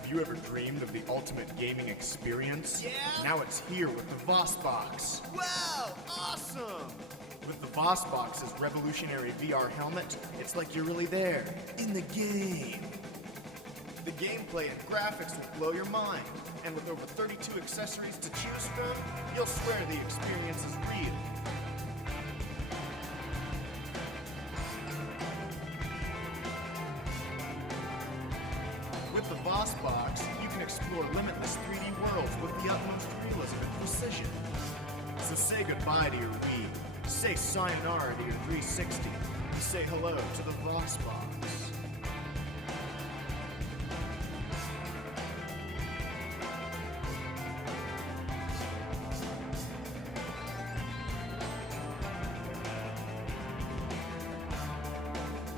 Have you ever dreamed of the ultimate gaming experience? Yeah? Now it's here with the VasBox. Wow, awesome! With the VasBox's revolutionary VR helmet, it's like you're really there, in the game. The gameplay and graphics will blow your mind, and with over 32 accessories to choose from, you'll swear the experience is real. With the VasBox, you can explore limitless 3D worlds with the utmost realism and precision. So say goodbye to your Wii, say sayonara to your 360, and say hello to the VasBox.